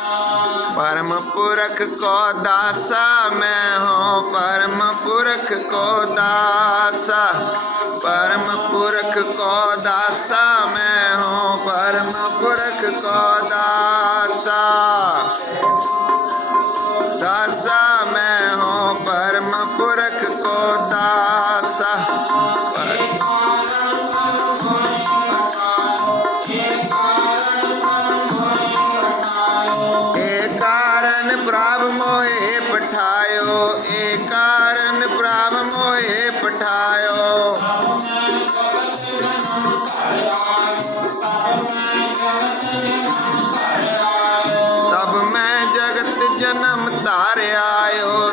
परम पुरख को दासा मैं हूँ परम पुरख को दासा। परम पुरख को दासा मैं हूँ परम पुरख को दासा। ਨਾਮ ਧਾਰਿਆ ਓ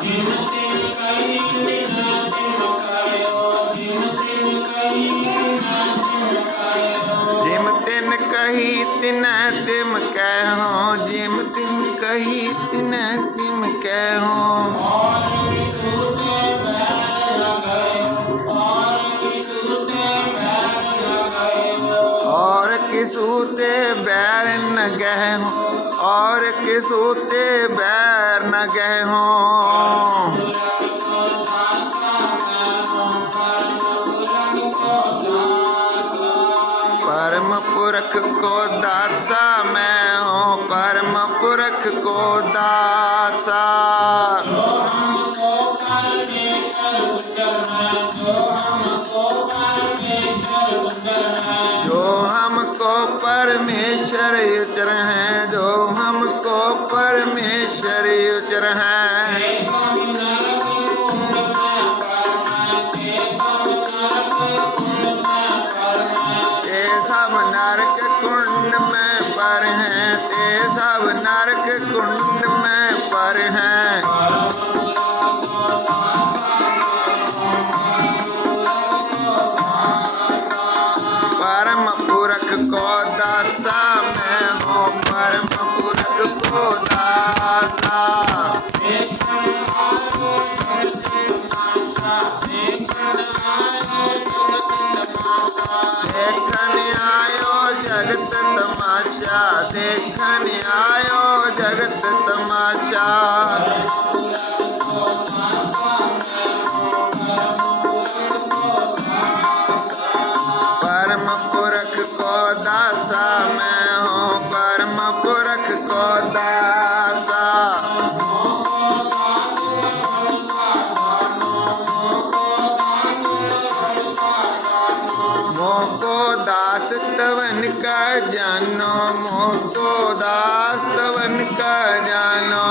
જેમ તેમ કહી તેના તેમ કહો જેમ તેમ કહી તેના તેમ કહો किसूते बैर न गहो और किसूते बैर न गहो। परम पुरख को दासा मैं हूँ, परम पुरख को दासा। जो परमेश्वर उचर हैं, जो हमको परमेश्वर उचर हैं। सब नरक कुंड में पर हैं सब नरक कुंड में पर हैं। परम पुरख को दासा देखन आयो जगत तमाचा देखन आयो जगत तमाशा जानो मोको दास तवन का जानो।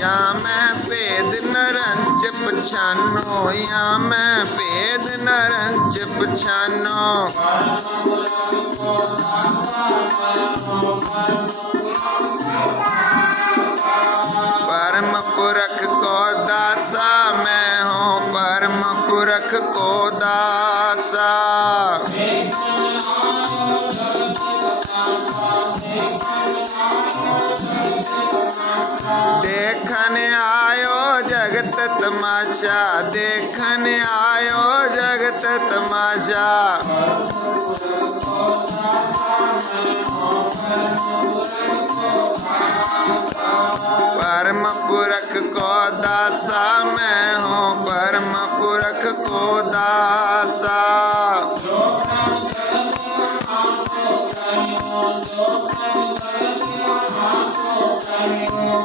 या मैं भेद नरंच पछानो या मैं भेद नरंच पछानो परम पुरख तमाशा देखन आयो जगत तमाशा परम पुरख को दासा, मैं हूँ परम पुरख को दासा।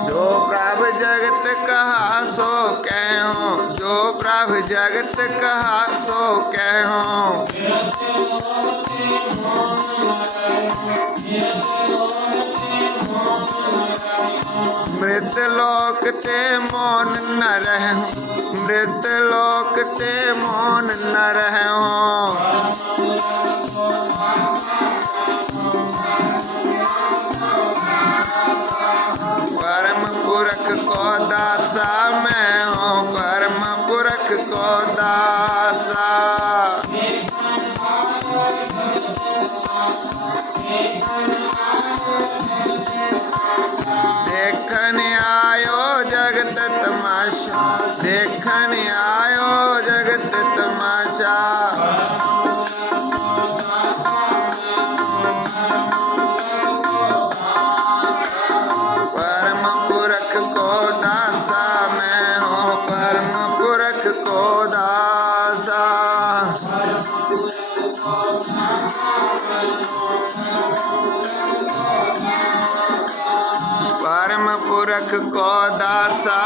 जो जगत कहा, सो कहो मृत लोक ते मौन न रहूँ मृत लोक ते मौन न रहूँ परम पुरख को दासा देखन आयो जगत तमाशा। देखन आयो जगत तमाशा। परम पुरख को दासा परम पुरख को दासा